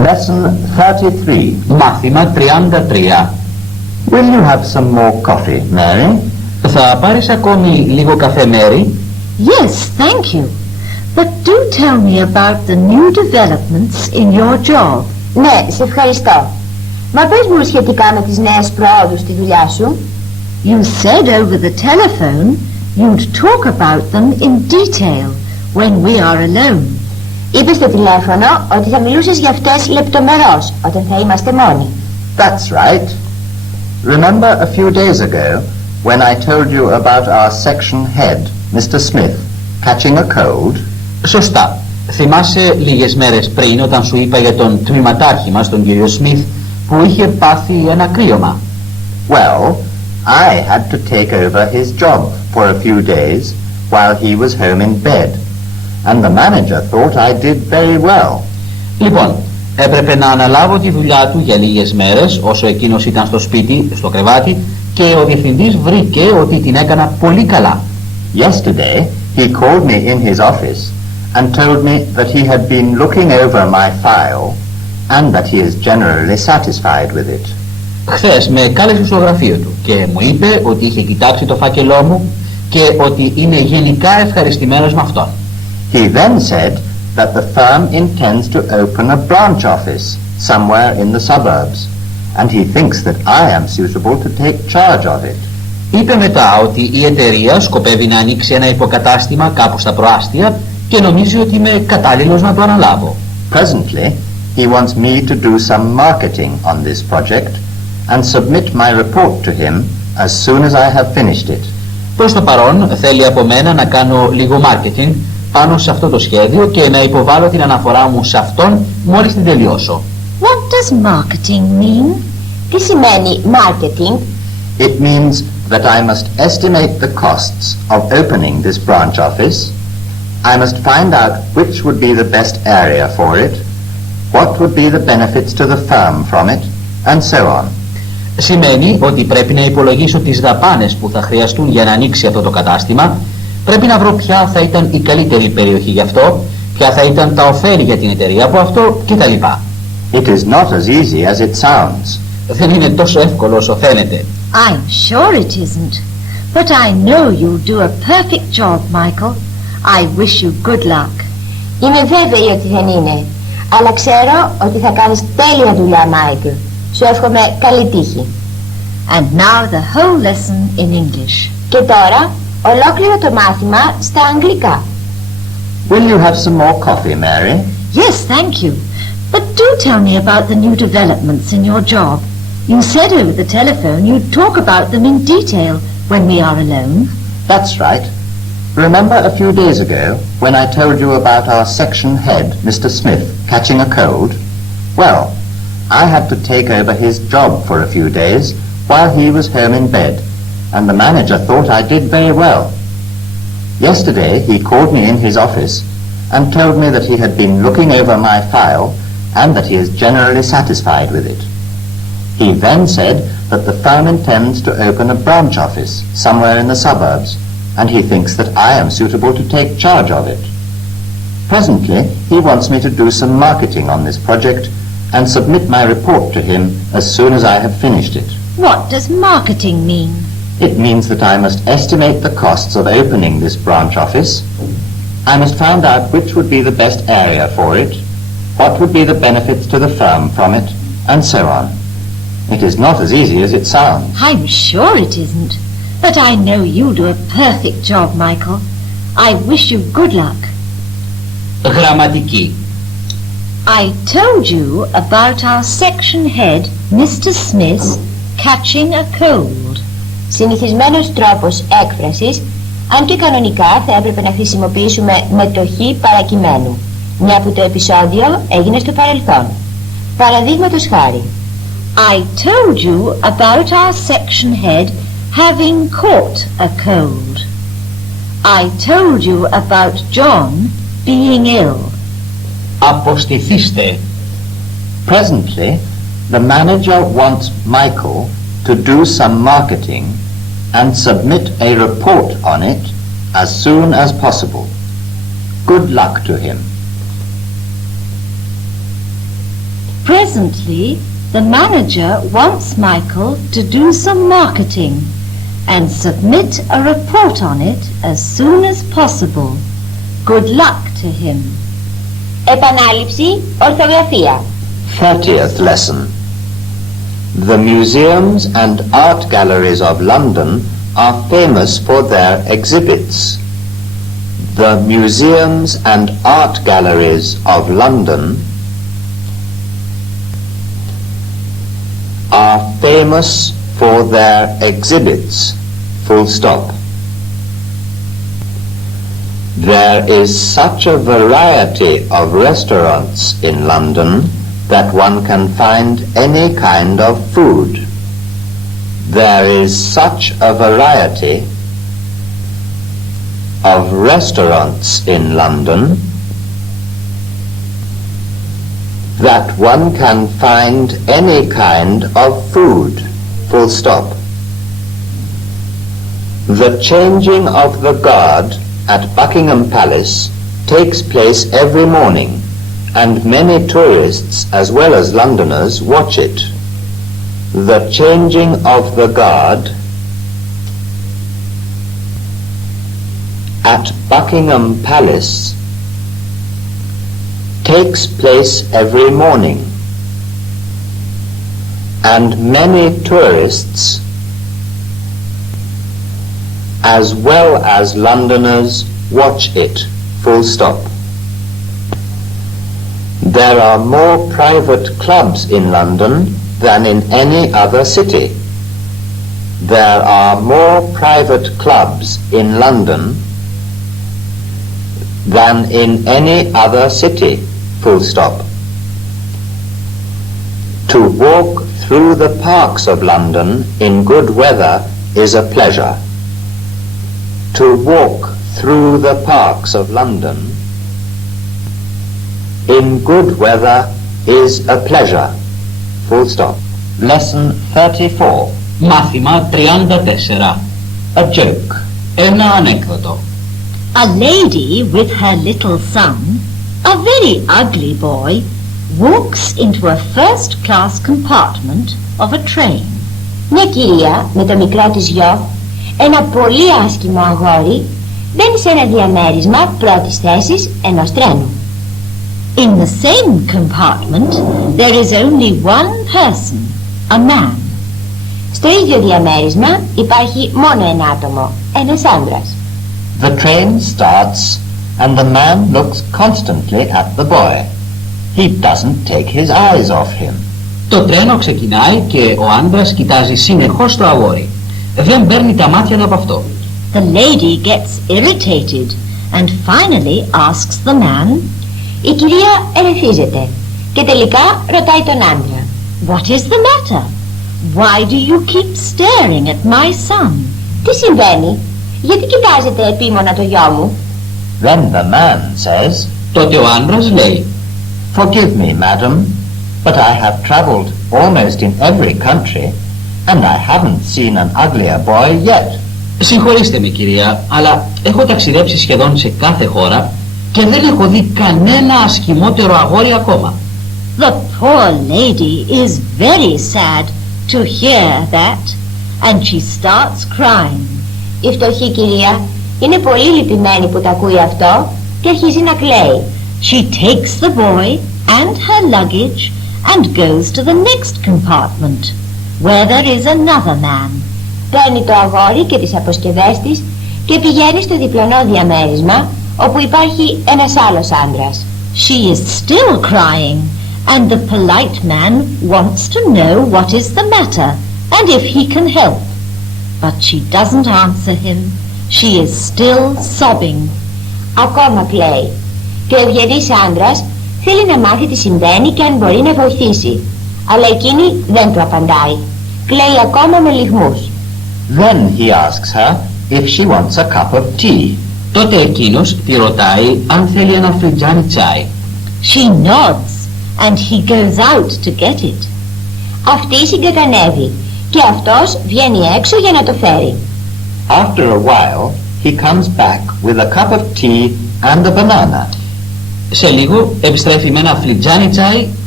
Lesson 33. Μάθημα 33. Will you have some more coffee, Mary? Θα πάρεις ακόμη λίγο καφέ, Mary? Yes, thank you. But do tell me about the new developments in your job. Ναι, σε ευχαριστώ. Μα πες μου σχετικά με τις νέες προόδους στη δουλειά σου. You said over the telephone you'd talk about them in detail when we are alone. Είπες στο τηλέφωνο ότι θα μιλούσες για αυτές λεπτομερώς όταν θα είμαστε μόνοι. That's right. Remember a few days ago when I told you about our section head, Mr. Smith, catching a cold? Σωστά. Θυμάσαι λίγες μέρες πριν όταν σου είπα για τον τμήματάρχη μας, τον κύριο Smith, που είχε πάθει ένα κρύωμα? Well, I had to take over his job for a few days while he was home in bed, and the manager thought I did very well. Λοιπόν, έπρεπε να αναλάβω τη δουλειά του για λίγες μέρες όσο εκείνος ήταν στο σπίτι, στο κρεβάτι, και ο διευθυντής βρήκε ότι την έκανα πολύ καλά. Yesterday, he called me in his office and told me that he had been looking over my file and that he is generally satisfied with it. Χθες με κάλεσε στο γραφείο του και μου είπε ότι είχε κοιτάξει το φάκελό μου και ότι είναι γενικά ευχαριστημένος με αυτόν. He then said that the firm intends to open a branch office somewhere in the suburbs, and he thinks that I am suitable to take charge of it. Είπε μετά ότι η εταιρεία σκοπεύει να ανοίξει ένα υποκατάστημα κάπου στα προάστια και νομίζει ότι είμαι κατάλληλος να το αναλάβω. Presently, he wants me to do some marketing on this project and submit my report to him as soon as I have finished it. Προς το παρόν θέλει από μένα να κάνω λίγο marketing πάνω σε αυτό το σχέδιο και να υποβάλω την αναφορά μου σε αυτόν μόλις την τελειώσω. What does marketing mean? Τι σημαίνει marketing? It means that I must estimate the costs of opening this branch office. I must find out which would be the best area for it, what would be the benefits to the firm from it, and so on. Σημαίνει ότι πρέπει να υπολογίσω τις δαπάνες που θα χρειαστούν για να ανοίξει αυτό το κατάστημα, πρέπει να βρω ποια θα ήταν η καλύτερη περιοχή γι' αυτό, ποια θα ήταν τα ωφέλη για την εταιρεία από αυτό κτλ. It is not as easy as it sounds. Δεν είναι τόσο εύκολο όσο φαίνεται. I'm sure it isn't. But I know you'll do a perfect job, Michael. I wish you good luck. Είμαι βέβαιη ότι δεν είναι. Αλλά ξέρω ότι θα κάνεις τέλεια δουλειά, Μάικλ. Σου εύχομαι καλή τύχη. And now the whole lesson in English. Και τώρα, ολόκληρο το μάθημα στα αγγλικά. Will you have some more coffee, Mary? Yes, thank you. But do tell me about the new developments in your job. You said over the telephone you'd talk about them in detail when we are alone. That's right. Remember a few days ago when I told you about our section head, Mr. Smith, catching a cold? Well, I had to take over his job for a few days while he was home in bed, and the manager thought I did very well. Yesterday he called me in his office and told me that he had been looking over my file and that he is generally satisfied with it. He then said that the firm intends to open a branch office somewhere in the suburbs, and he thinks that I am suitable to take charge of it. Presently, he wants me to do some marketing on this project and submit my report to him as soon as I have finished it. What does marketing mean? It means that I must estimate the costs of opening this branch office. I must find out which would be the best area for it, what would be the benefits to the firm from it, and so on. It is not as easy as it sounds. I'm sure it isn't. But I know you'll do a perfect job, Michael. I wish you good luck. Γραμματική. I told you about our section head, Mr. Smith, catching a cold. Συνηθισμένος τρόπος έκφρασης, αν και κανονικά θα έπρεπε να χρησιμοποιήσουμε μετοχή παρακειμένου, μια που το επεισόδιο έγινε στο παρελθόν. Παραδείγματος χάρη. I told you about our section head having caught a cold. I told you about John being ill. Αποστηθήστε. Presently, the manager wants Michael to do some marketing and submit a report on it as soon as possible. Good luck to him. Presently, the manager wants Michael to do some marketing and submit a report on it as soon as possible. Good luck to him. Επανάληψη, ορθογραφία. 30th lesson. The museums and art galleries of London are famous for their exhibits. The museums and art galleries of London are famous for their exhibits. Full stop. There is such a variety of restaurants in London that one can find any kind of food. There is such a variety of restaurants in London that one can find any kind of food. Full stop. The changing of the guard at Buckingham Palace takes place every morning, and many tourists as well as Londoners watch it. The changing of the guard at Buckingham Palace takes place every morning, and many tourists as well as Londoners watch it. Full stop. There are more private clubs in London than in any other city. There are more private clubs in London than in any other city. Full stop. To walk through the parks of London in good weather is a pleasure. To walk through the parks of London in good weather is a pleasure. Full stop. Lesson 34. Μάθημα 34. A joke. Ένα ανέκδοτο. A lady with her little son, a very ugly boy, walks into a first-class compartment of a train. Μια κυρία με το μικρό της γιο, ένα πολύ άσχημο αγόρι, μπαίνει σε ένα διαμέρισμα πρώτης θέσης ενός τρένου. In the same compartment, there is only one person, a man. Στο ίδιο διαμέρισμα υπάρχει μόνο ένα άτομο, ένας άντρας. The train starts and the man looks constantly at the boy. He doesn't take his eyes off him. Το τρένο ξεκινάει και ο άντρας κοιτάζει συνεχώς το αγόρι. Δεν παίρνει τα μάτια του από αυτό. The lady gets irritated and finally asks the man. Η κυρία ερεθίζεται και τελικά ρωτάει τον άντρα. What is the matter? Why do you keep staring at my son? Τι συμβαίνει? Γιατί κοιτάζετε επίμονα το γιο μου? Then the man says, Τότε ο άντρας λέει, Forgive me, madam, but I have travelled almost in every country and I haven't seen an uglier boy yet. Συγχωρήστε με κυρία, αλλά έχω ταξιδέψει σχεδόν σε κάθε χώρα και δεν έχω δει κανένα ασχημότερο αγόρι ακόμα. The poor lady is very sad to hear that and she starts crying. Η φτωχή κυρία είναι πολύ λυπημένη που τα ακούει αυτό και αρχίζει να κλαίει. She takes the boy and her luggage and goes to the next compartment where there is another man. Παίρνει το αγόρι και τις αποσκευές της και πηγαίνει στο διπλανό διαμέρισμα όπου υπάρχει ένας άλλος άντρας. She is still crying and the polite man wants to know what is the matter and if he can help. But she doesn't answer him. She is still sobbing. Ακόμα κλαίει και ο ευγενής άντρας θέλει να μάθει τι συμβαίνει και αν μπορεί να βοηθήσει. Αλλά εκείνη δεν του απαντάει. Κλαίει ακόμα με λυγμούς. Then he asks her if she wants a cup of tea. Τότε εκείνος τη ρωτάει αν θέλει ένα φλιτζάνι τσάι. She nods and he goes out to get it. Αυτή συγκατανεύει και αυτός βγαίνει έξω για να το φέρει. After a while, he comes back with a cup of tea and a banana. Σε λίγο επιστρέφει με ένα φλιτζάνι τσάι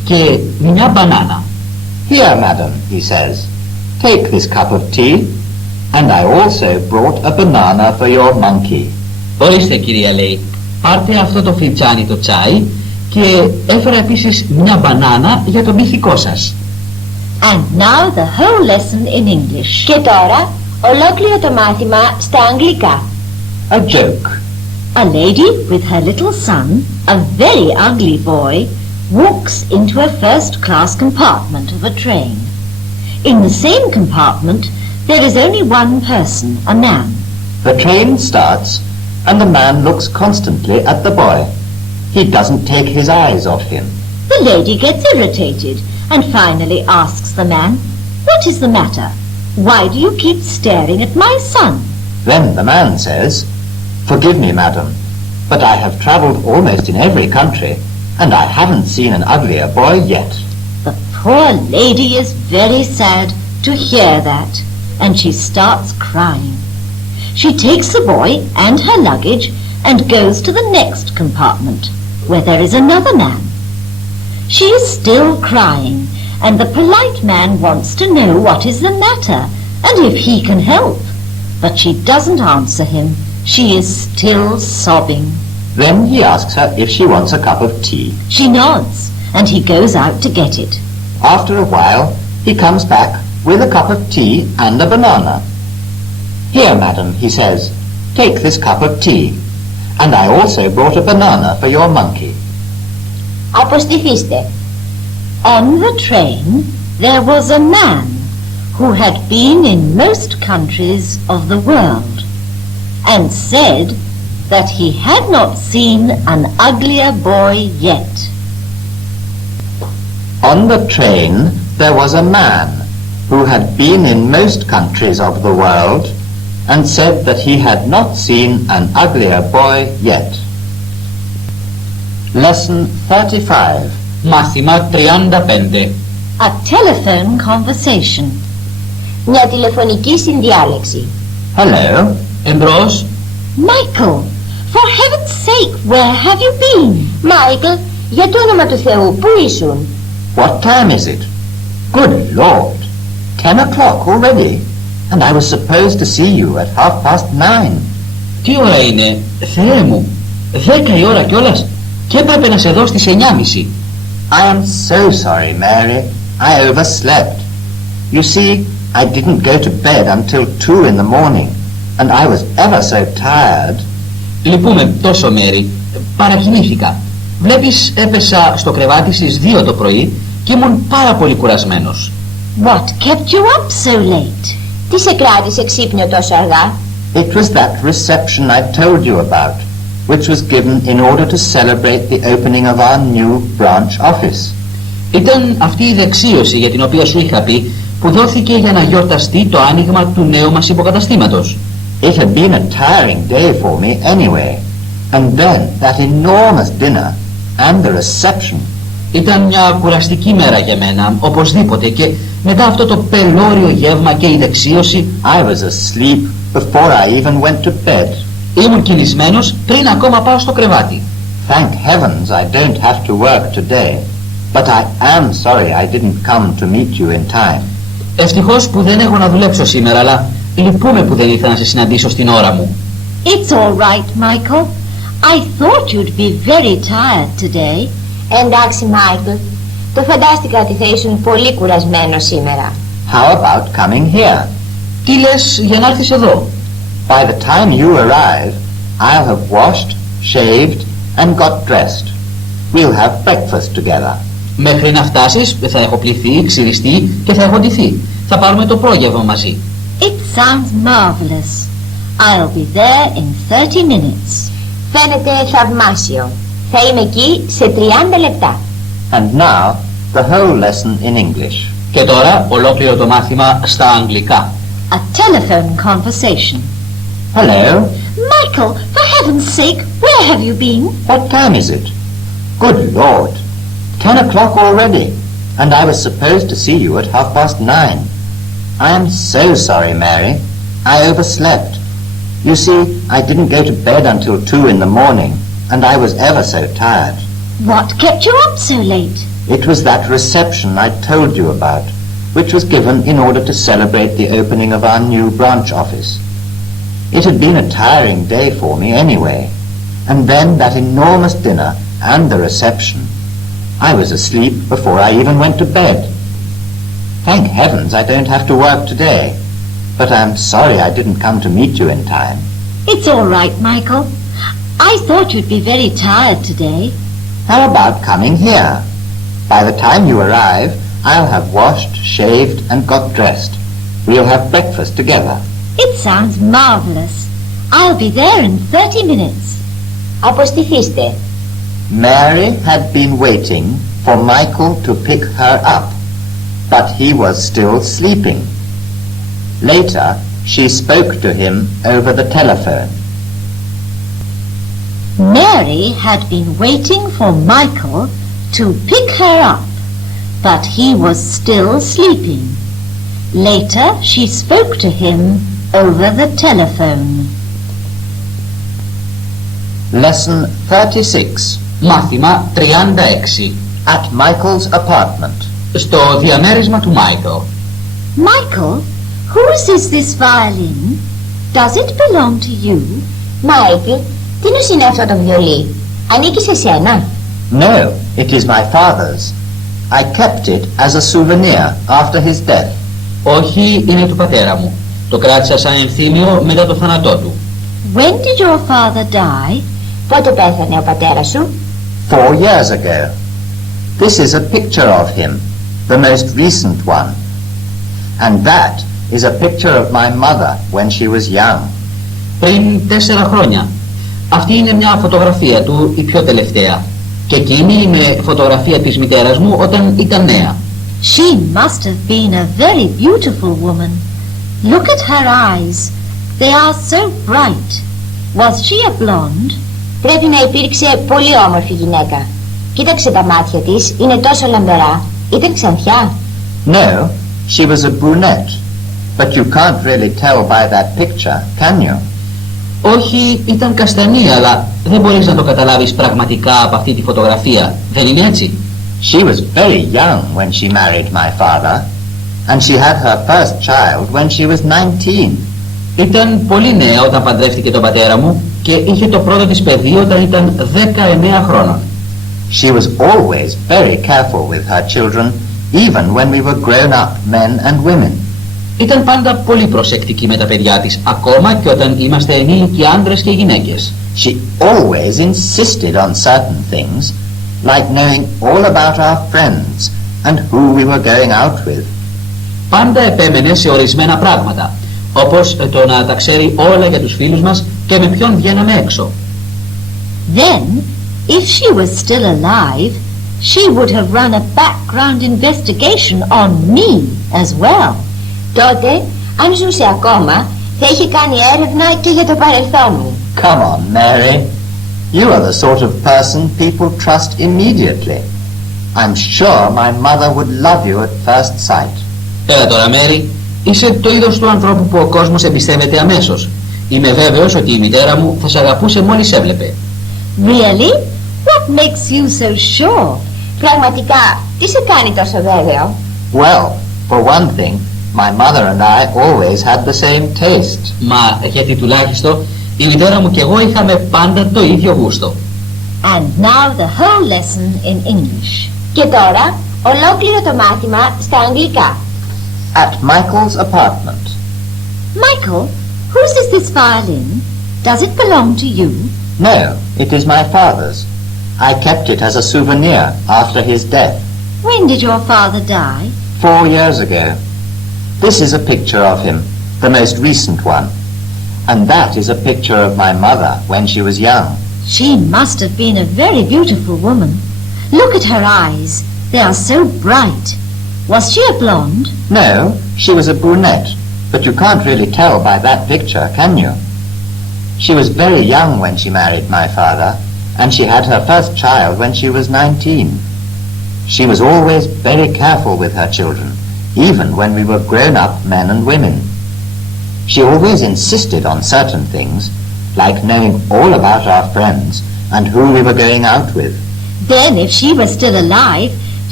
και μια μπανάνα. Here, madam, he says, take this cup of tea, and I also brought a banana for your monkey. Ορίστε κυρία, λέει, πάρτε αυτό το φλιτσάνι το τσάι και έφερα επίσης μια μπανάνα για τον πυθικό σας. And now the whole lesson in English. Και τώρα, ολόκληρο το μάθημα στα αγγλικά. A joke. A lady with her little son, a very ugly boy, walks into a first-class compartment of a train. In the same compartment, there is only one person, a man. The train starts, and the man looks constantly at the boy. He doesn't take his eyes off him. The lady gets irritated and finally asks the man, "What is the matter? Why do you keep staring at my son?" Then the man says, "Forgive me, madam, but I have travelled almost in every country, and I haven't seen an uglier boy yet." The poor lady is very sad to hear that, and she starts crying. She takes the boy and her luggage and goes to the next compartment, where there is another man. She is still crying, and the polite man wants to know what is the matter, and if he can help. But she doesn't answer him. She is still sobbing. Then he asks her if she wants a cup of tea. She nods, and he goes out to get it. After a while, he comes back with a cup of tea and a banana. "Here, madam," he says, "take this cup of tea, and I also brought a banana for your monkey." Αποστηθήστε. On the train, there was a man who had been in most countries of the world and said that he had not seen an uglier boy yet. On the train, there was a man who had been in most countries of the world and said that he had not seen an uglier boy yet. Lesson 35. Μάθημα 35. A telephone conversation. Μια τηλεφωνική συνδιάλεξη. Hello. Εμπρός. Michael, for heaven's sake, where have you been? Μάικλ, για το όνομα του Θεού, πού ήσουν? What time is it? Good Lord. 10 o'clock already. And I was supposed to see you at 9:30. Τι ώρα είναι, Θεέ μου, 10 η ώρα κιόλας και έπρεπε να σε δω στις 9:30. I am so sorry, Mary. I overslept. You see, I didn't go to bed until 2 in the morning, and I was ever so tired. Λυπούμε τόσο, Μέρι, παρακοιμήθηκα. Βλέπεις, έπεσα στο κρεβάτι στις 2 το πρωί και ήμουν πάρα πολύ κουρασμένος. What kept you up so late? Τι σε κράτησε ξύπνιο τόσο αργά? It was that reception I told you about, which was given in order to celebrate the opening of our new branch office. Ήταν αυτή η δεξίωση για την οποία σου είχα πει, που δόθηκε για να γιορταστεί το άνοιγμα του νέου μας υποκαταστήματος. It had been a tiring day for me anyway, and then that enormous dinner and the reception. Ήταν μια κουραστική μέρα για μένα, οπωσδήποτε, και μετά αυτό το πελώριο γεύμα και η δεξίωση. I was asleep before I even went to bed. Ήμουν κινησμένος πριν ακόμα πάω στο κρεβάτι. Thank heavens I don't have to work today, but I am sorry I didn't come to meet you in time. Ευτυχώς που δεν έχω να δουλέψω σήμερα, αλλά λυπούμε που δεν ήρθα να σε συναντήσω στην ώρα μου. It's all right, Michael. I thought you'd be very tired today. Εντάξει, Μάικλ, το φαντάστηκα ότι θα ήσουν πολύ κουρασμένο σήμερα. How about coming here? Τι λες για να έρθεις εδώ? By the time you arrive, I'll have washed, shaved, and got dressed. We'll have breakfast together. Μέχρι να φτάσεις θα έχω πληθεί, ξυριστεί και θα έχω ντυθεί. Θα πάρουμε το πρόγευμα μαζί. It sounds marvelous. I'll be there in 30 minutes. Φαίνεται θαυμάσιο. Θα είμαι εκεί σε 30 λεπτά. And now, the whole lesson in English. Και τώρα ολόκληρο το μάθημα στα αγγλικά. A telephone conversation. Hello. Michael, for heaven's sake, where have you been? What time is it? Good Lord. 10 o'clock already, and I was supposed to see you at 9:30. I am so sorry, Mary. I overslept. You see, I didn't go to bed until 2 in the morning, and I was ever so tired. What kept you up so late? It was that reception I told you about, which was given in order to celebrate the opening of our new branch office. It had been a tiring day for me anyway, and then that enormous dinner and the reception. I was asleep before I even went to bed. Thank heavens I don't have to work today, but I'm sorry I didn't come to meet you in time. It's all right, Michael. I thought you'd be very tired today. How about coming here? By the time you arrive, I'll have washed, shaved, and got dressed. We'll have breakfast together. It sounds marvelous. I'll be there in 30 minutes. Αποστηθήστε. Mary had been waiting for Michael to pick her up, but he was still sleeping. Later, she spoke to him over the telephone. Mary had been waiting for Michael to pick her up, but he was still sleeping. Later, she spoke to him over the telephone. Lesson 36. Μάθημα 36. At Michael's apartment. Στο διαμέρισμα του Michael. Michael, whose is this violin? Does it belong to you? Michael, τίνος είναι αυτό το βιολί? Ανήκει σε σένα? No, it is my father's. I kept it as a souvenir after his death. Όχι, είναι του πατέρα μου. Το κράτησα σαν ενθύμιο μετά το θάνατό του. When did your father die? Πότε πέθανε ο πατέρας σου? 4 years ago. This is a picture of him, the most recent one. And that is a picture of my mother when she was young. Πριν 4 χρόνια. Αυτή είναι μια φωτογραφία του, η πιο τελευταία. Και εκείνη είναι φωτογραφία της μητέρας μου όταν ήταν νέα. She must have been a very beautiful woman. Look at her eyes. They are so bright. Was she a blonde? Πρέπει να υπήρξε πολύ όμορφη γυναίκα. Κοίταξε τα μάτια της, είναι τόσο λαμπερά. Ήταν ξανθιά? No, she was a brunette. But you can't really tell by that picture, can you? Όχι, ήταν καστανή, αλλά δεν μπορείς να το καταλάβεις πραγματικά από αυτή τη φωτογραφία. Δεν είναι έτσι? She was very young when she married my father, and she had her first child when she was 19. Ήταν πολύ νέα όταν παντρεύτηκε τον πατέρα μου και είχε το πρώτο της παιδί όταν ήταν 19 χρόνων. She was always very careful with her children, even when we were grown-up men and women. Ήταν πάντα πολύ προσεκτική με τα παιδιά της, ακόμα και όταν είμαστε ενήλικοι άντρες και γυναίκες. She always insisted on certain things, like knowing all about our friends and who we were going out with. Πάντα επέμενε σε ορισμένα πράγματα, όπως το να τα ξέρει όλα για τους φίλους μας και με ποιον βγαίναμε έξω. Then, if she was still alive, she would have run a background investigation on me as well. Τότε, αν ζούσε ακόμα, θα είχε κάνει έρευνα και για το παρελθόν μου. Come on, Mary. You are the sort of person people trust immediately. I'm sure my mother would love you at first sight. Έλα τώρα, Μέρι, είσαι το είδος του ανθρώπου που ο κόσμος εμπιστεύεται αμέσως. Είμαι βέβαιος ότι η μητέρα μου θα σε αγαπούσε μόλις έβλεπε. Really? What makes you so sure? Πραγματικά, τι σε κάνει τόσο βέβαιο? Well, for one thing, my mother and I always had the same taste. Μα γιατί τουλάχιστον η μητέρα μου και εγώ είχαμε πάντα το ίδιο γούστο. And now the whole lesson in English. Και τώρα, ολόκληρο το μάθημα στα αγγλικά. At Michael's apartment. Michael, whose is this violin? Does it belong to you? No, it is my father's. I kept it as a souvenir after his death. When did your father die? 4 years ago. This is a picture of him, the most recent one. And that is a picture of my mother when she was young. She must have been a very beautiful woman. Look at her eyes. They are so bright. Was she a blonde? No, she was a brunette, but you can't really tell by that picture, can you? She was very young when she married my father, and she had her first child when she was 19. She was always very careful with her children, even when we were grown-up men and women. She always insisted on certain things, like knowing all about our friends and who we were going out with. Then if she was still alive,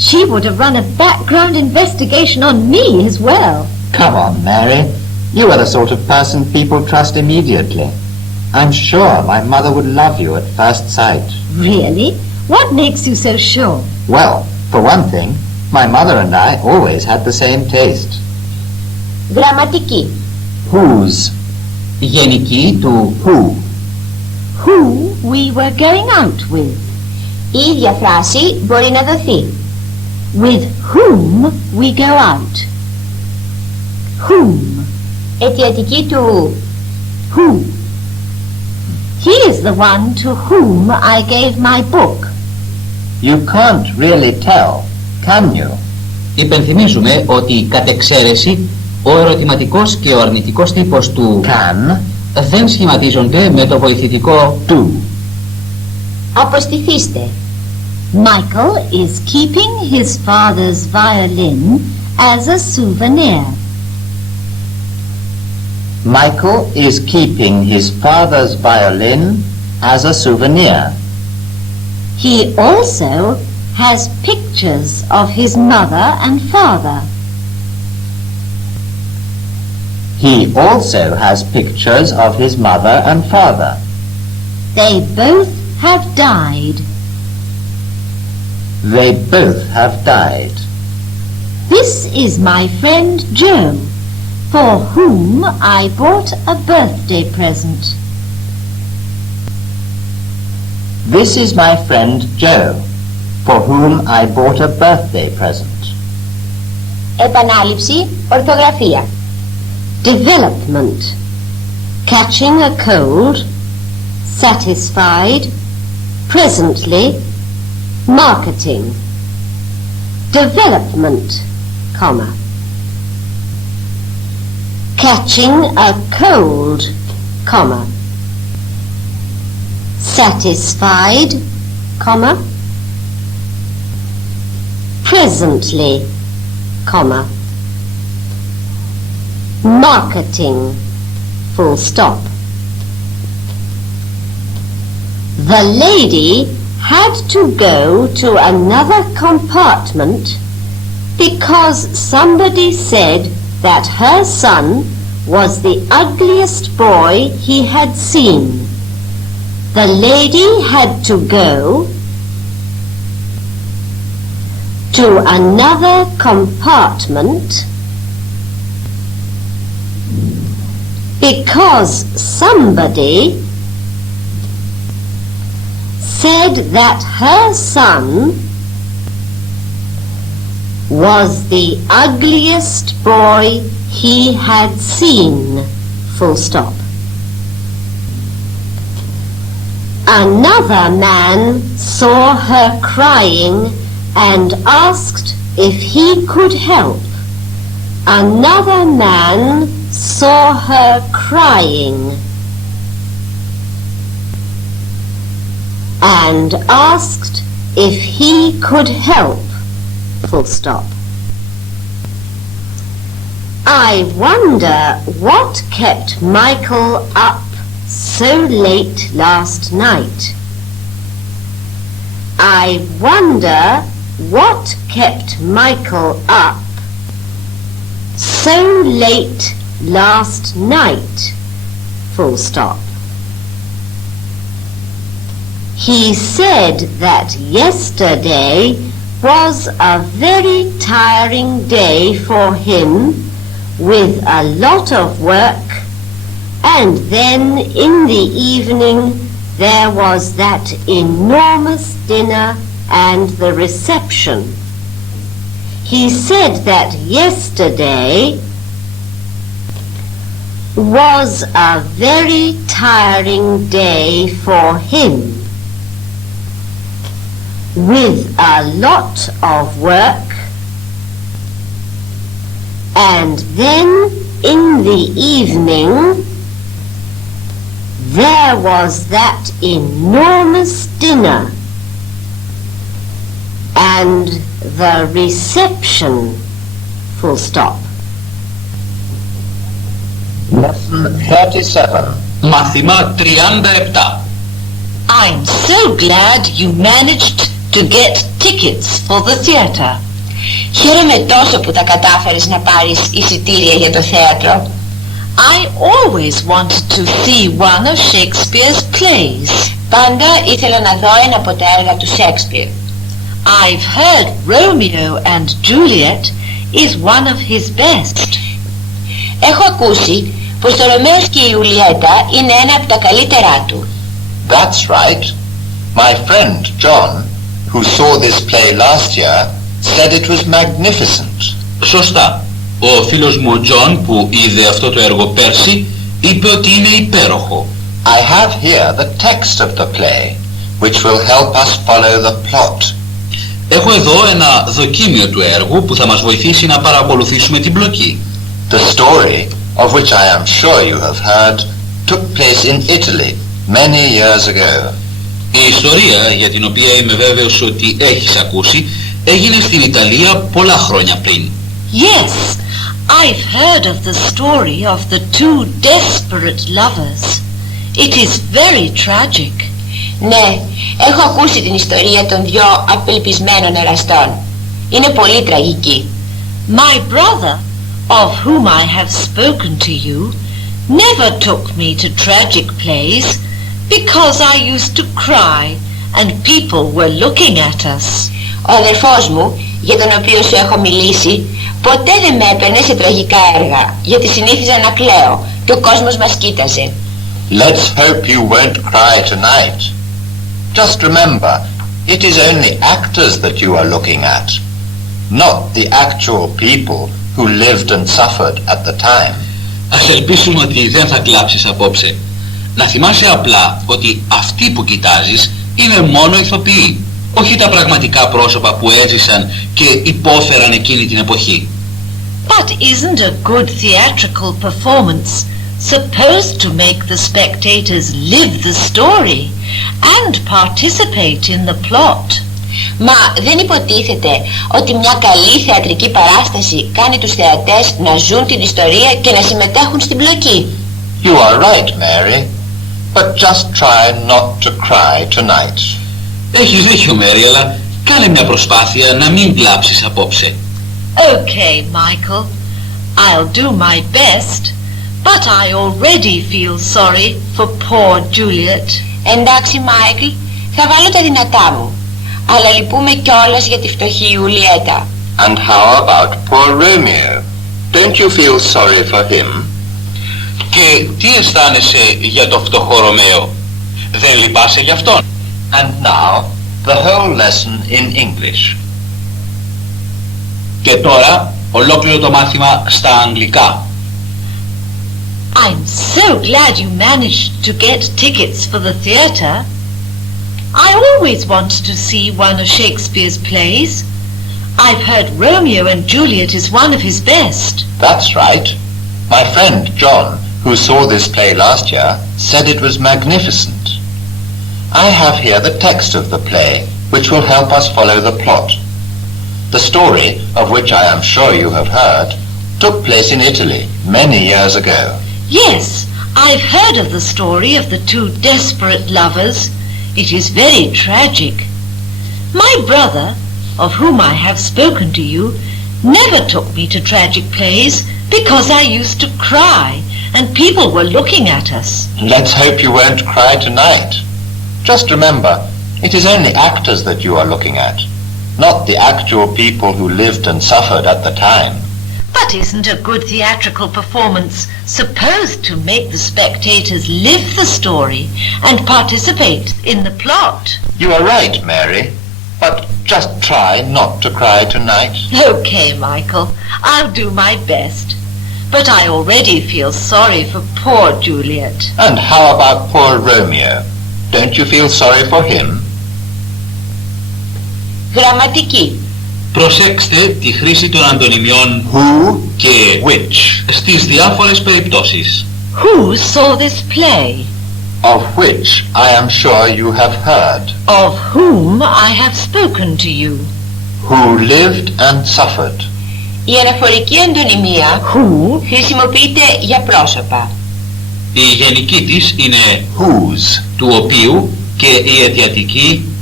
She would have run a background investigation on me as well. Come on, Mary. You are the sort of person people trust immediately. I'm sure my mother would love you at first sight. Really? What makes you so sure? Well, for one thing, my mother and I always had the same taste. Γραμματική. Whose? Γενική του Who? Who we were going out with. Η ίδια φράση μπορεί να δοθεί. With whom we go out. Whom. Αιτιατική του Who. He is the one to whom I gave my book. You can't really tell, can you? Υπενθυμίζουμε ότι κατ' εξαίρεση ο ερωτηματικός και ο αρνητικός τύπος του Can δεν σχηματίζονται με το βοηθητικό do. αποστηθήστε. Michael is keeping his father's violin as a souvenir. Michael is keeping his father's violin as a souvenir. He also has pictures of his mother and father. He also has pictures of his mother and father. They both have died. They both have died. This is my friend Joe, for whom I bought a birthday present. This is my friend Joe, for whom I bought a birthday present. Επανάληψη, ορθογραφία. Development. Catching a cold. Satisfied. Presently. Marketing. Development, comma. Catching a cold, comma. Satisfied, comma. Presently, comma. Marketing, full stop. The lady had to go to another compartment because somebody said that her son was the ugliest boy he had seen. The lady had to go to another compartment because somebody said that her son was the ugliest boy he had seen, full stop. Another man saw her crying and asked if he could help. Another man saw her crying and asked if he could help, full stop. I wonder what kept Michael up so late last night. I wonder what kept Michael up so late last night, full stop. He said that yesterday was a very tiring day for him, with a lot of work, and then in the evening there was that enormous dinner and the reception. He said that yesterday was a very tiring day for him, with a lot of work, and then in the evening there was that enormous dinner and the reception, full stop. Lesson 37. Μάθημα 37. I'm so glad you managed to get tickets for the theatre. Χαίρομαι τόσο που τα κατάφερες να πάρεις εισιτήρια για το θέατρο. I always wanted to see one of Shakespeare's plays. Πάντα ήθελα να δω ένα από τα έργα του Shakespeare. I've heard Romeo and Juliet is one of his best. Έχω ακούσει πως το Ρωμαίος και η Ιουλιέτα είναι ένα από τα καλύτερά του. That's right. My friend John, who saw this play last year, said it was magnificent. Σωστά. Ο φίλος μου ο Τζον που είδε αυτό το έργο πέρσι είπε ότι είναι υπέροχο. I have here the text of the play, which will help us follow the plot. Έχω εδώ ένα δοκίμιο του έργου που θα μας βοηθήσει να παρακολουθήσουμε την πλοκή. The story, of which I am sure you have heard, took place in Italy many years ago. Η ιστορία για την οποία είμαι βέβαιος ότι έχεις ακούσει έγινε στην Ιταλία πολλά χρόνια πριν. Yes, I've heard of the story of the two desperate lovers. It is very tragic. Ναι, έχω ακούσει την ιστορία των δυο απελπισμένων εραστών. Είναι πολύ τραγική. My brother, of whom I have spoken to you, never took me to tragic plays because I used to cry and people were looking at us. Ο αδερφός μου, για τον οποίο σου έχω μιλήσει, ποτέ δεν με έπαιρνε σε τραγικά έργα, γιατί συνήθιζα να κλαίω και ο κόσμος μας κοίταζε. Let's hope you won't cry tonight. Just remember, it is only actors that you are looking at, not the actual people who lived and suffered at the time. Ας ελπίσουμε ότι δεν θα κλάψεις απόψε. Να θυμάσαι απλά ότι αυτοί που κοιτάζεις είναι μόνο ηθοποιοί, όχι τα πραγματικά πρόσωπα που έζησαν και υπόφεραν εκείνη την εποχή. But isn't a good theatrical performance supposed to make the spectators live the story and participate in the plot? Μα δεν υποτίθεται ότι μια καλή θεατρική παράσταση κάνει τους θεατές να ζουν την ιστορία και να συμμετέχουν στην πλοκή? You are right, Mary, but just try not to cry tonight. Έχεις δίκιο, Μέρι, αλλά κάνε μια προσπάθεια να μην κλάψεις απόψε. Okay, Michael, I'll do my best, but I already feel sorry for poor Juliet. Εντάξει, Μάικλ, θα βάλω τα δυνατά μου, αλλά λυπούμε κιόλας για τη φτωχή Ιουλιέτα. And how about poor Romeo? Don't you feel sorry for him? Και τι αισθάνεσαι για το φτωχό Ρωμαίο? Δεν λυπάσαι γι' αυτόν? And now, the whole lesson in English. Και τώρα, ολόκληρο το μάθημα στα αγγλικά. I'm so glad you managed to get tickets for the theatre. I always wanted to see one of Shakespeare's plays. I've heard Romeo and Juliet is one of his best. That's right. My friend John, who saw this play last year, said it was magnificent. I have here the text of the play, which will help us follow the plot. The story, of which I am sure you have heard, took place in Italy many years ago. Yes, I've heard of the story of the two desperate lovers. It is very tragic. My brother, of whom I have spoken to you, never took me to tragic plays because I used to cry and people were looking at us. Let's hope you won't cry tonight. Just remember, it is only actors that you are looking at, not the actual people who lived and suffered at the time. But isn't a good theatrical performance supposed to make the spectators live the story and participate in the plot? You are right, Mary, but just try not to cry tonight. Okay, Michael, I'll do my best. But I already feel sorry for poor Juliet. And how about poor Romeo? Don't you feel sorry for him? Γραμματική. Προσέξτε τη χρήση των αντωνυμιών Who και which, στις διάφορες περιπτώσεις. Who saw this play? of which I am sure you have heard, Of whom I have spoken to you. who lived and suffered. Η αναφορική αντωνυμία Who χρησιμοποιείται για πρόσωπα. Η γενική της είναι Whose, του οποίου και η αιτιατική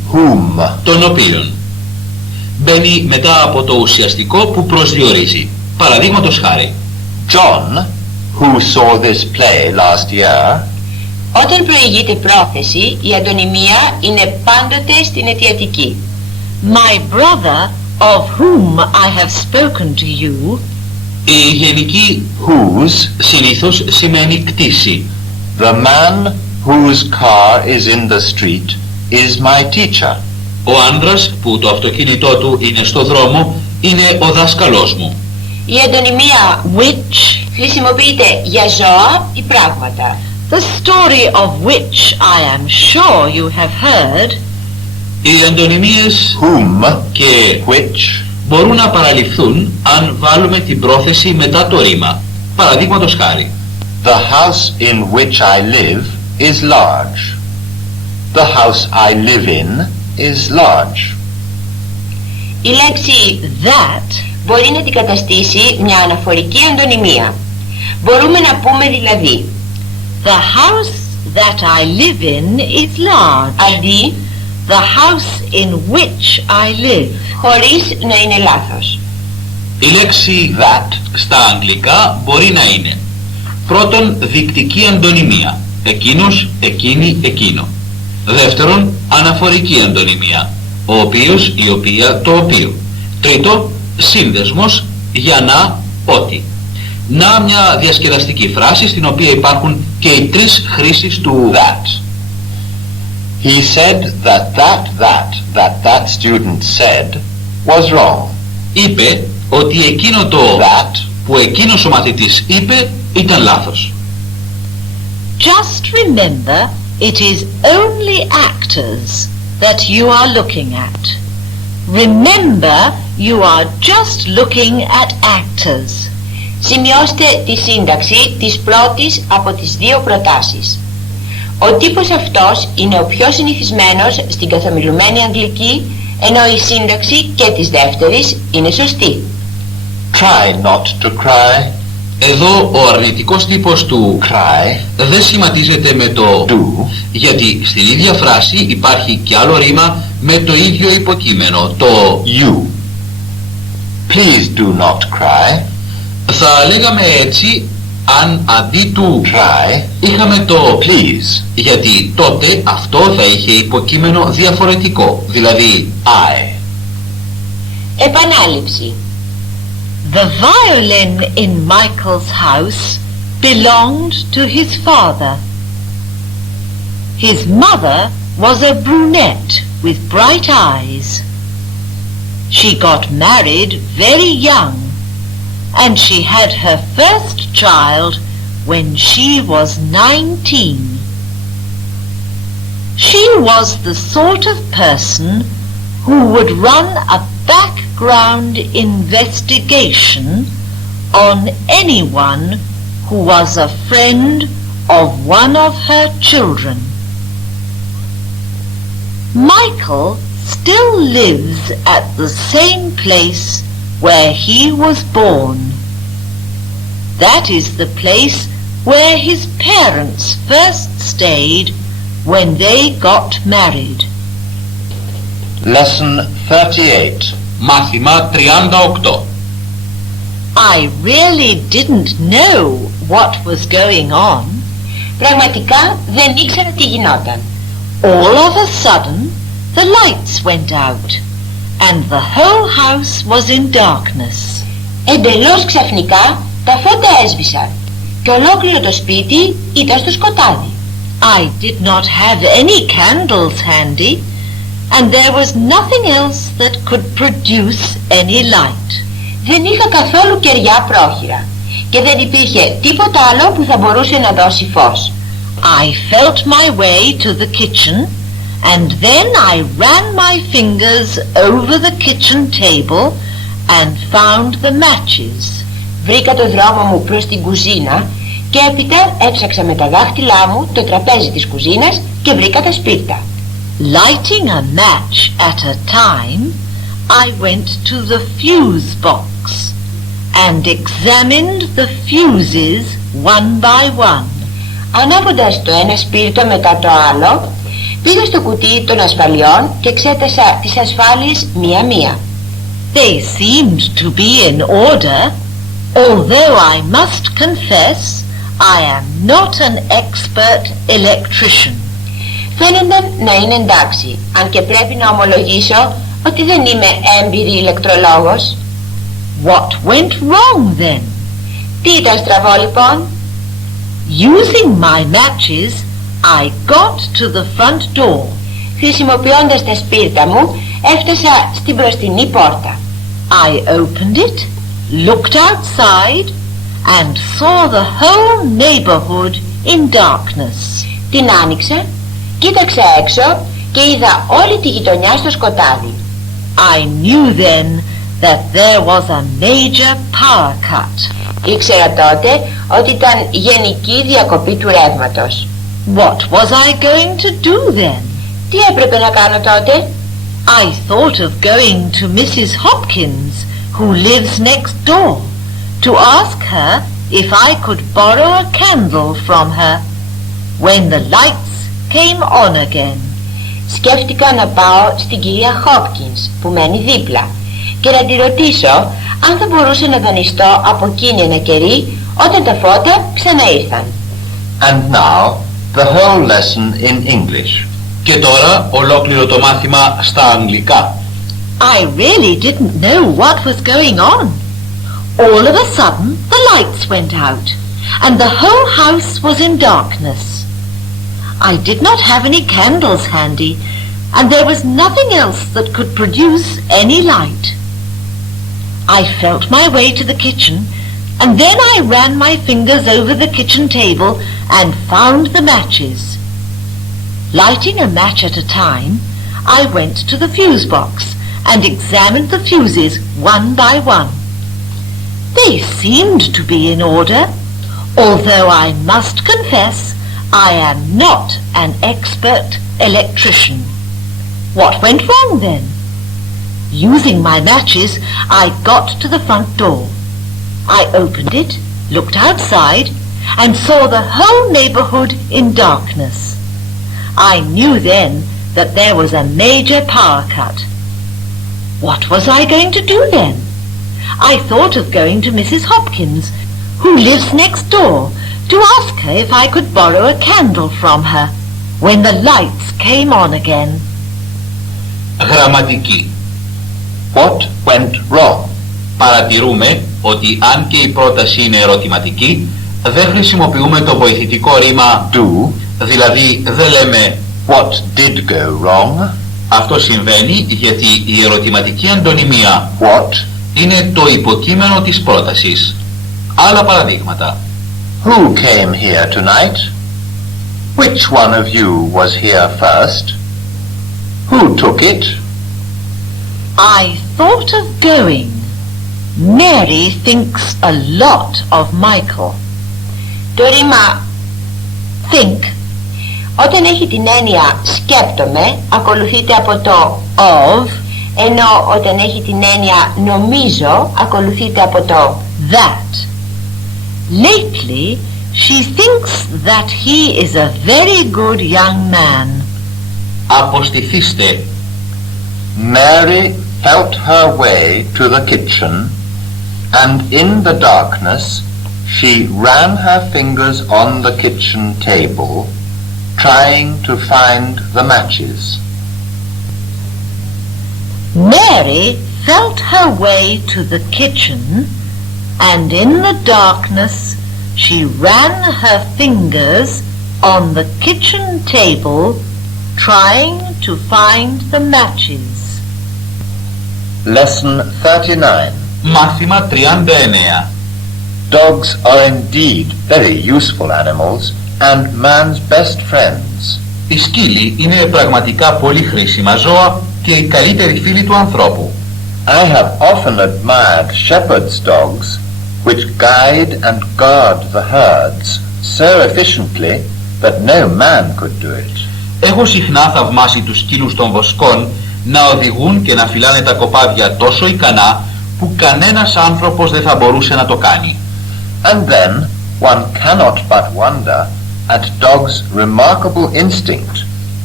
Whom. Τον οποίον. Μπαίνει μετά από το ουσιαστικό που προσδιορίζει. Παραδείγματος χάρη. John, who saw this play last year, Όταν προηγείται πρόθεση, η αντωνυμία είναι πάντοτε στην αιτιατική. My brother, of whom I have spoken to you, Η γενική whose, συνήθως σημαίνει κτήση. the man whose car is in the street is my teacher. Ο άνδρας που το αυτοκίνητό του είναι στο δρόμο είναι ο δάσκαλός μου. Η αντωνυμία which, χρησιμοποιείται για ζώα ή πράγματα. the story of which I am sure you have heard, Οι αντωνυμίες Whom και which μπορούν να παραληφθούν αν βάλουμε την πρόθεση μετά το ρήμα. Παραδείγματος χάρη. the house in which I live is large. The house I live in is large. Η λέξη that, μπορεί να αντικαταστήσει μια αναφορική αντωνυμία. Μπορούμε να πούμε δηλαδή the house that I live in is large, αντί the house in which I live. χωρίς να είναι λάθος. Η λέξη that στα αγγλικά μπορεί να είναι πρώτον δεικτική αντωνυμία, εκείνος, εκείνη, εκείνο. Δεύτερον αναφορική αντωνυμία, ο οποίος, η οποία, το οποίο. Τρίτο σύνδεσμος για να, ότι. Να μια διασκεδαστική φράση στην οποία υπάρχουν και οι τρεις χρήσεις του that. He said that student said was wrong. Είπε ότι εκείνο το That που εκείνος ο μαθητής είπε ήταν λάθος. Just remember, it is only actors that you are looking at. Remember, you are just looking at actors. Σημειώστε τη σύνταξη της πρώτης από τις δύο προτάσεις. Ο τύπος αυτός είναι ο πιο συνηθισμένος στην καθομιλουμένη αγγλική, ενώ η σύνταξη και της δεύτερης είναι σωστή. try not to cry. Εδώ ο αρνητικός τύπος του Cry δεν σχηματίζεται με το do. γιατί στην ίδια φράση υπάρχει και άλλο ρήμα με το ίδιο υποκείμενο, το You. Please do not cry. θα λέγαμε έτσι αν αντί του Cry είχαμε το please. γιατί τότε αυτό θα είχε υποκείμενο διαφορετικό, δηλαδή I. Επανάληψη. The violin in Michael's house belonged to his father. His mother was a brunette with bright eyes. She got married very young, and she had her first child when she was 19. She was the sort of person who would run a background investigation on anyone who was a friend of one of her children. Michael still lives at the same place where he was born. That is the place where his parents first stayed when they got married. Lesson 38. μάθημα 38. I really didn't know what was going on. Πραγματικά δεν ήξερα τι γινόταν. All of a sudden, the lights went out, and the whole house was in darkness. Εντελώς ξαφνικά τα φώτα έσβησαν και ολόκληρο το σπίτι ήταν στο σκοτάδι. I did not have any candles handy, and there was nothing else that could produce any light. Δεν είχα καθόλου κεριά πρόχειρα και δεν υπήρχε τίποτα άλλο που θα μπορούσε να δώσει φως. I felt my way to the kitchen, and then I ran my fingers over the kitchen table and found the matches. Βρήκα το δρόμο μου προς την κουζίνα και έπειτα έψαξα με τα δάχτυλά μου το τραπέζι της κουζίνας και βρήκα τα σπίρτα. Lighting a match at a time, I went to the fuse box and examined the fuses one by one. Ανάβοντας το ένα σπίρτο μετά το άλλο, Πήγα στο κουτί των ασφαλιών και εξέτασα τις ασφάλειες μία-μία. They seemed to be in order, although I must confess I am not an expert electrician. Φαίνονταν να είναι εντάξει, αν και πρέπει να ομολογήσω ότι δεν είμαι έμπειρη ηλεκτρολόγος. What went wrong then? Τι ήταν στραβό λοιπόν? Using my matches, I got to the front door. Χρησιμοποιώντας τα σπίρτα μου, έφτασα στην μπροστινή πόρτα. I opened it, looked outside, and saw the whole neighborhood in darkness. Την άνοιξα, κοίταξα έξω και είδα όλη τη γειτονιά στο σκοτάδι. I knew then that there was a major power cut. Ήξερα τότε ότι ήταν γενική διακοπή του ρεύματος. What was I going to do then? Τι έπρεπε να κάνω τότε? I thought of going to Mrs. Hopkins, who lives next door, to ask her if I could borrow a candle from her when the lights came on again. Σκέφτηκα να πάω στην κυρία Hopkins που μένει δίπλα και να τη ρωτήσω αν θα μπορούσε να δανειστώ από εκείνη ένα κερί όταν τα φώτα ξαναήρθαν. And now, the whole lesson in English. Και τώρα ολόκληρο το μάθημα στα αγγλικά. I really didn't know what was going on. All of a sudden the lights went out and the whole house was in darkness. I did not have any candles handy and there was nothing else that could produce any light. I felt my way to the kitchen and then I ran my fingers over the kitchen table and found the matches. Lighting a match at a time, I went to the fuse box and examined the fuses one by one. They seemed to be in order, although I must confess I am not an expert electrician. What went wrong then? Using my matches, I got to the front door. I opened it, looked outside, and saw the whole neighborhood in darkness. I knew then that there was a major power cut. What was I going to do then? I thought of going to Mrs. Hopkins, who lives next door, to ask her if I could borrow a candle from her when the lights came on again. Γραμματική. What went wrong? Παρατηρούμε ότι αν και η πρόταση είναι ερωτηματική, δεν χρησιμοποιούμε το βοηθητικό ρήμα Do. Δηλαδή δεν λέμε What did go wrong? Αυτό συμβαίνει γιατί η ερωτηματική αντωνυμία What? είναι το υποκείμενο της πρότασης. Άλλα παραδείγματα. Who came here tonight? Which one of you was here first? Who took it? I thought of going. Mary thinks a lot of Michael. Το ρήμα think, όταν έχει την έννοια σκέπτομαι, ακολουθείται από το of, ενώ όταν έχει την έννοια νομίζω, ακολουθείται από το that. Lately, she thinks that he is a very good young man. Αποστηθήστε. Mary felt her way to the kitchen, and in the darkness she ran her fingers on the kitchen table, trying to find the matches. Mary felt her way to the kitchen, and in the darkness she ran her fingers on the kitchen table, trying to find the matches. Lesson 39. Μάθημα 39. Dogs are indeed very useful animals and man's best friends. Οι σκύλοι είναι πραγματικά πολύ χρήσιμα ζώα και οι καλύτεροι φίλοι του ανθρώπου. I have often admired shepherds' dogs, which guide and guard the herds so efficiently that no man could do it. Έχω συχνά θαυμάσει τους σκύλους των βοσκών να οδηγούν και να φυλάνε τα κοπάδια τόσο ικανά που κανένας άνθρωπος δεν θα μπορούσε να το κάνει. And then one cannot but wonder at dogs' remarkable instinct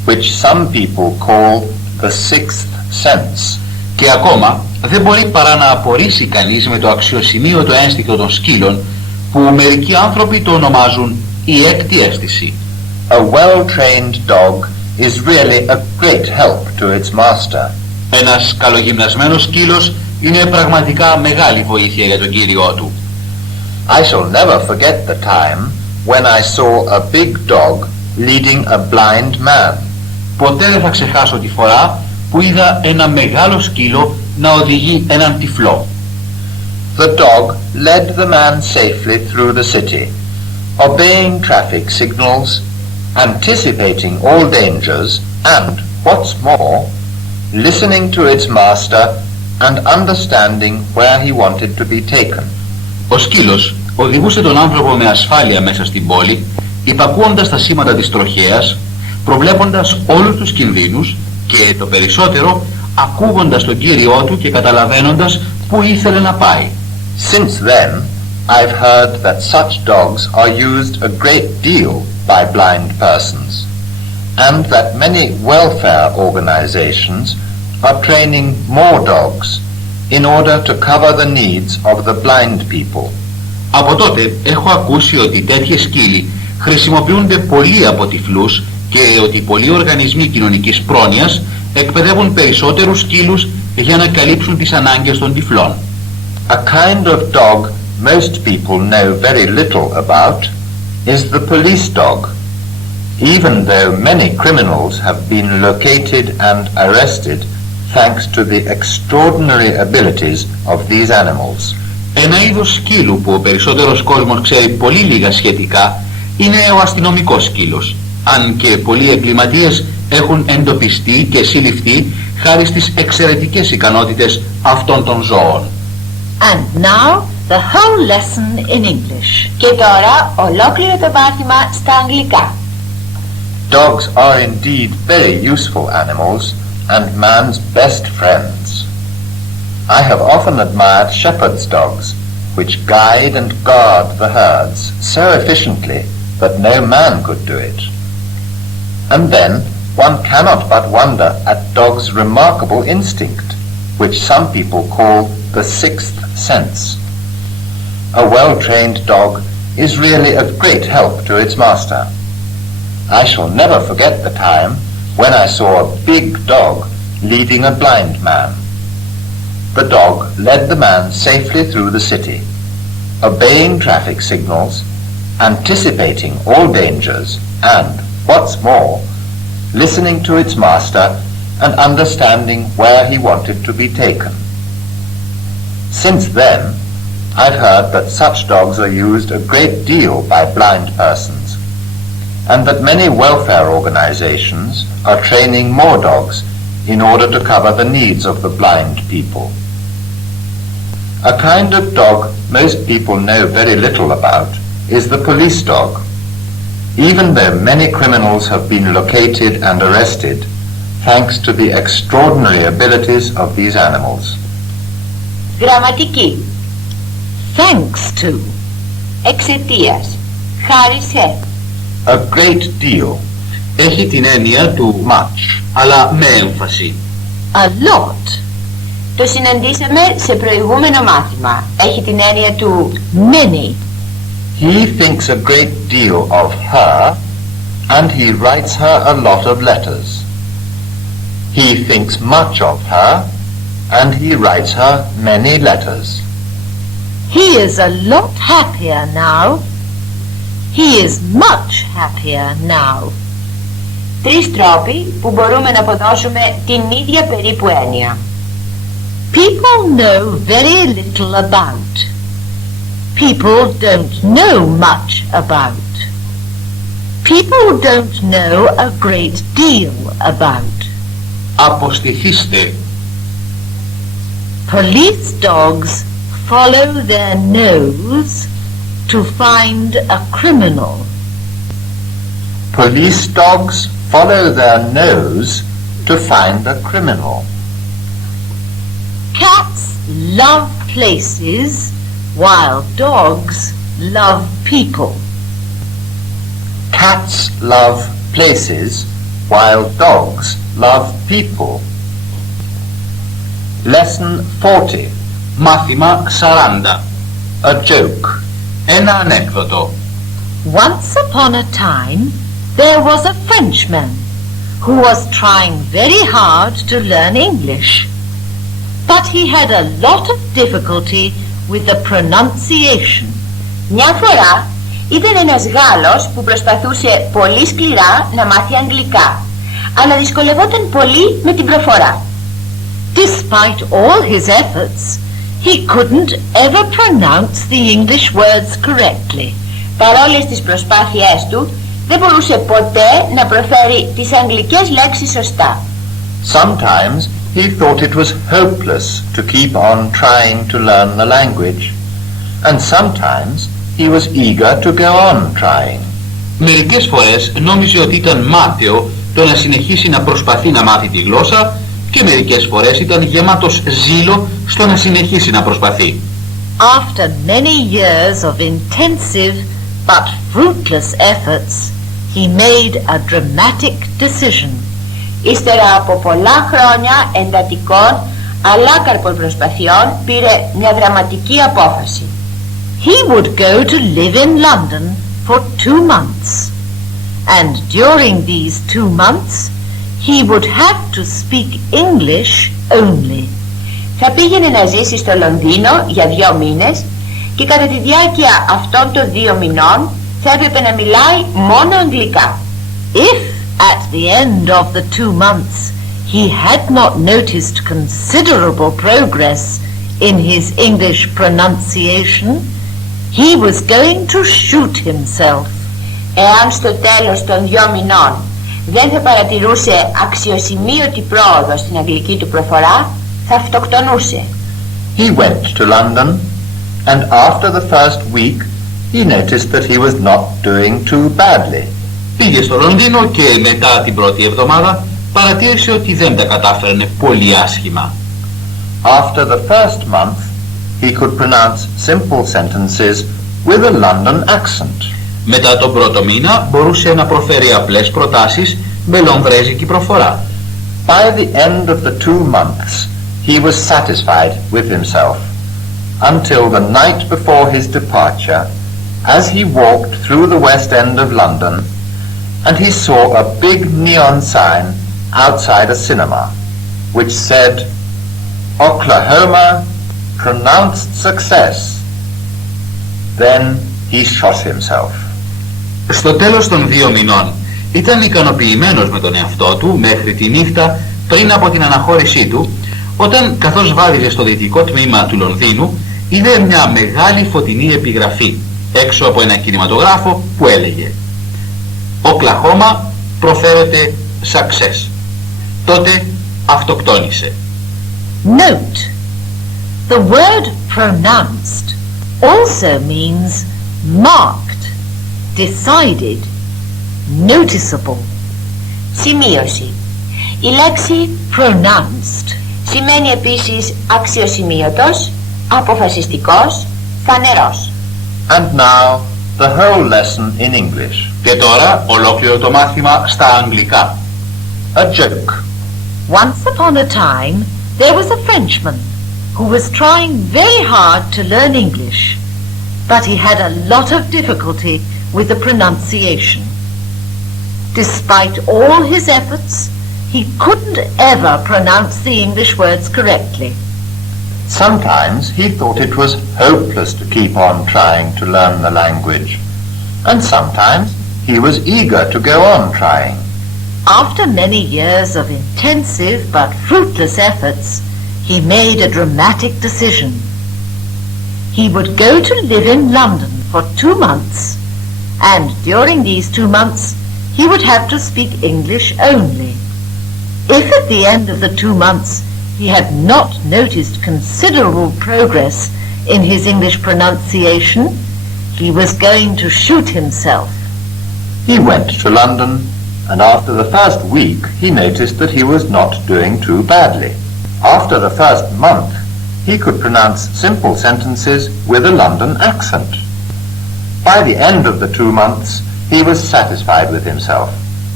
which some people call the sixth sense. Και ακόμα δεν μπορεί παρά να απορρίσει κανείς με το αξιοσημείωτο ένστικτο των σκύλων, που μερικοί άνθρωποι το ονομάζουν η έκτη αίσθηση. A well-trained dog is really a great help to its master. Ένας καλογυμνασμένος σκύλος είναι πραγματικά μεγάλη βοήθεια για τον κύριό του. I shall never forget the time when I saw a big dog leading a blind man. Ποτέ δεν θα ξεχάσω τη φορά που είδα ένα μεγάλο σκύλο να οδηγεί έναν τυφλό. The dog led the man safely through the city, obeying traffic signals, anticipating all dangers, and, what's more, listening to its master and understanding where he wanted to be taken. Ο σκύλος οδηγούσε τον άνθρωπο με ασφάλεια μέσα στην πόλη, υπακούοντας τα σήματα της τροχέας, προβλέποντας όλους τους κινδύνους και το περισσότερο ακούγοντας τον κύριό του και καταλαβαίνοντας που ήθελε να πάει. Since then, I've heard that such dogs are used a great deal by blind persons, and that many welfare organizations are training more dogs in order to cover the needs of the blind people. Από τότε έχω ακούσει ότι τέτοιοι σκύλοι χρησιμοποιούνται πολλοί από τυφλούς και ότι πολλοί οργανισμοί κοινωνικής πρόνοιας εκπαιδεύουν περισσότερους σκύλους για να καλύψουν τις ανάγκες των τυφλών. A kind of dog most people know very little about is the police dog, even though many criminals have been located and arrested thanks to the extraordinary abilities of these animals. Ένα είδος σκύλου που ο περισσότερος κόσμος ξέρει πολύ λίγα σχετικά είναι ο αστυνομικός σκύλος, αν και πολλοί εγκληματίες έχουν εντοπιστεί και συλληφθεί χάρη στις εξαιρετικές ικανότητες αυτών των ζώων. And now the whole lesson in English. Και τώρα ολόκληρο το μάθημα στα αγγλικά. Dogs are indeed very useful animals and man's best friends. I have often admired shepherds' dogs, which guide and guard the herds so efficiently that no man could do it. And then one cannot but wonder at dogs' remarkable instinct, which some people call the sixth sense. A well-trained dog is really a great help to its master. I shall never forget the time when I saw a big dog leading a blind man. The dog led the man safely through the city, obeying traffic signals, anticipating all dangers, and, what's more, listening to its master and understanding where he wanted to be taken. Since then, I've heard that such dogs are used a great deal by blind persons, and that many welfare organizations are training more dogs in order to cover the needs of the blind people. A kind of dog most people know very little about is the police dog, even though many criminals have been located and arrested thanks to the extraordinary abilities of these animals. Γραμματική. Thanks to. Εξαιτίας. Χάρη σε. A great deal. Έχει την έννοια του much, αλλά με έμφαση. A lot. Το συναντήσαμε σε προηγούμενο μάθημα. Έχει την έννοια του Many. He thinks a great deal of her, and he writes her a lot of letters. He thinks much of her, and he writes her many letters. He is a lot happier now. He is much happier now. τρεις τρόποι που μπορούμε να αποδώσουμε την ίδια περίπου έννοια. People know very little about. People don't know much about. People don't know a great deal about. Αποστηθήστε. Police dogs follow their nose to find a criminal. Police dogs follow their nose to find a criminal. Cats love places while dogs love people. Cats love places while dogs love people. Lesson 40. Μάθημα 40. A joke. Ένα ανέκδοτο. Once upon a time, there was a Frenchman who was trying very hard to learn English. But he had a lot of difficulty with the pronunciation. Μια φορά ήταν ένας Γάλλος που προσπαθούσε πολύ σκληρά να μάθει αγγλικά, αλλά δυσκολευόταν πολύ με την προφορά. Despite all his efforts, he couldn't ever pronounce the English words correctly. Παρόλες τις προσπάθειές του, δεν μπορούσε ποτέ να προφέρει τις αγγλικές λέξεις σωστά. Sometimes he thought it was hopeless to keep on trying to learn the language, and sometimes he was eager to go on trying. Μερικές φορές νόμιζε ότι ήταν μάταιο το να συνεχίσει να προσπαθεί να μάθει τη γλώσσα και μερικές φορές ήταν γεμάτος ζήλο στο να συνεχίσει να προσπαθεί. After many years of intensive but fruitless efforts, he made a dramatic decision. Ύστερα από πολλά χρόνια εντατικών αλλά καρπών προσπαθειών, πήρε μια δραματική απόφαση. He would go to live in London for 2 months, and during these 2 months he would have to speak English only. Θα πήγαινε να ζήσει στο Λονδίνο για 2 μήνες και κατά τη διάρκεια αυτών των 2 μηνών θα έπρεπε να μιλάει μόνο αγγλικά. If at the end of the 2 months he had not noticed considerable progress in his English pronunciation, he was going to shoot himself. Εάν στο τέλος των 2 μηνών δεν θα παρατηρούσε αξιοσημείωτη πρόοδο στην αγγλική του προφορά, θα αυτοκτονούσε. He went to London, and after the first week he noticed that he was not doing too badly. Πήγε στο Λονδίνο και μετά την πρώτη εβδομάδα παρατήρησε ότι δεν τα κατάφερνε πολύ άσχημα. After the first month he could pronounce simple sentences with a London accent. Μετά τον πρώτο μήνα μπορούσε να προφέρει απλές προτάσεις με λονδρέζικη προφορά. By the end of the 2 months he was satisfied with himself, until the night before his departure, as he walked through the West End of London, and he saw a big neon sign outside a cinema, which said, Oklahoma, pronounced success. Then he shot himself. Στο τέλος των 2 μηνών ήταν ικανοποιημένος με τον εαυτό του μέχρι τη νύχτα πριν από την αναχώρησή του, όταν καθώς βάδιζε στο δυτικό τμήμα του Λονδίνου είδε μια μεγάλη φωτεινή επιγραφή έξω από ένα κινηματογράφο που έλεγε «Οκλαχώμα προφέρεται success». Τότε αυτοκτόνησε. Note: the word pronounced also means marked, decided, noticeable. Σημείωση. Η λέξη Pronounced σημαίνει επίσης αξιοσημείωτος, αποφασιστικός, φανερός. And now the whole lesson in English. Και τώρα ολόκληρο το μάθημα στα αγγλικά. A joke. Once upon a time, there was a Frenchman who was trying very hard to learn English, but he had a lot of difficulty with the pronunciation. Despite all his efforts, he couldn't ever pronounce the English words correctly. Sometimes he thought it was hopeless to keep on trying to learn the language, and sometimes he was eager to go on trying. After many years of intensive but fruitless efforts, he made a dramatic decision. He would go to live in London for 2 months, and during these 2 months he would have to speak English only. If at the end of the 2 months he had not noticed considerable progress in his English pronunciation, he was going to shoot himself. He went to London, and after the first week he noticed that he was not doing too badly. After the first month he could pronounce simple sentences with a London accent. By the end of the 2 months he was satisfied with himself,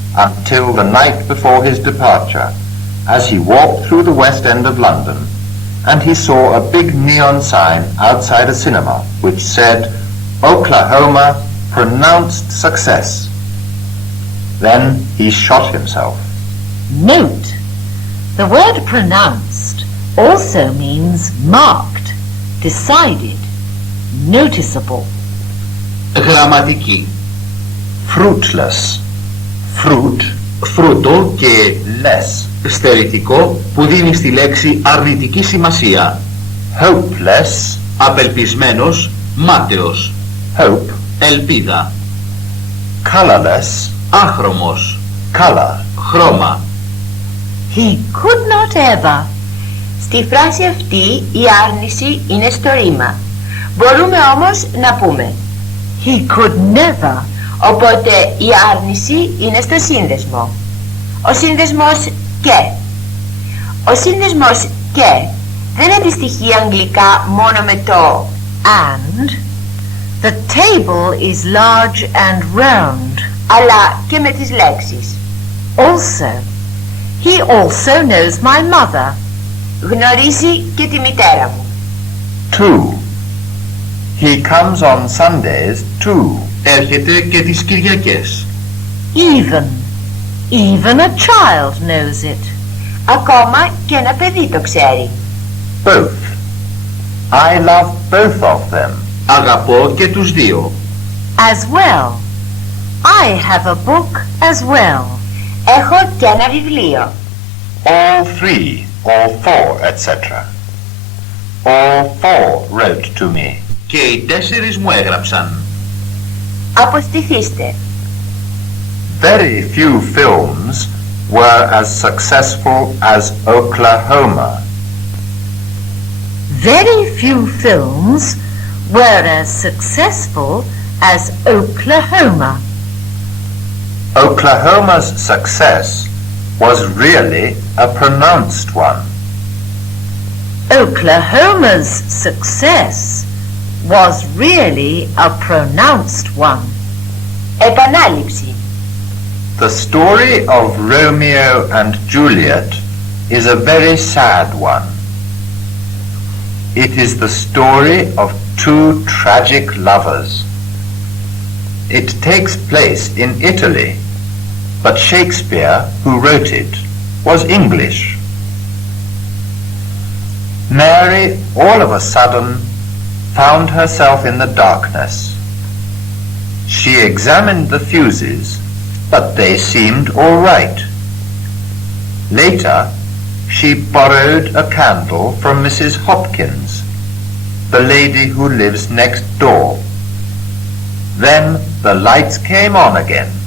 until the night before his departure, as he walked through the West End of London, and he saw a big neon sign outside a cinema which said, Oklahoma, pronounced success. Then he shot himself. Note, the word pronounced also means marked, decided, noticeable. Γραμματική. Fruitless. Fruit, Φρούτο και less. στερητικό που δίνει στη λέξη αρνητική σημασία. Hopeless. Απελπισμένος, μάταιος. Hope. Ελπίδα. Colorless. Άχρωμος. Color. Χρώμα. He could not ever. Στη φράση αυτή η άρνηση είναι στο ρήμα. Μπορούμε όμως να πούμε He could never. οπότε η άρνηση είναι στο σύνδεσμο. Ο σύνδεσμος και. Ο σύνδεσμος και δεν αντιστοιχεί αγγλικά μόνο με το And the table is large and round. αλλά και με τις λέξεις. Also, he also knows my mother. Γνωρίζει και τη μητέρα μου. 2. He comes on Sundays too. Έρχεται και τις Κυριακές. Even a child knows it. Ακόμα και ένα παιδί το ξέρει. Both. I love both of them. Αγαπώ και τους δύο. As well. I have a book as well. Έχω και ένα βιβλίο. All three, all four, etc. All four wrote to me. Και οι 4 μου έγραψαν. Αποστηθήστε. Very few films were as successful as Oklahoma. Very few films were as successful as Oklahoma. Oklahoma's success was really a pronounced one. Oklahoma's success was really a pronounced one. Επανάληψη. The story of Romeo and Juliet is a very sad one. It is the story of two tragic lovers. It takes place in Italy, but Shakespeare, who wrote it, was English. Mary, all of a sudden, found herself in the darkness. She examined the fuses, but they seemed all right. Later, she borrowed a candle from Mrs. Hopkins, the lady who lives next door. Then the lights came on again.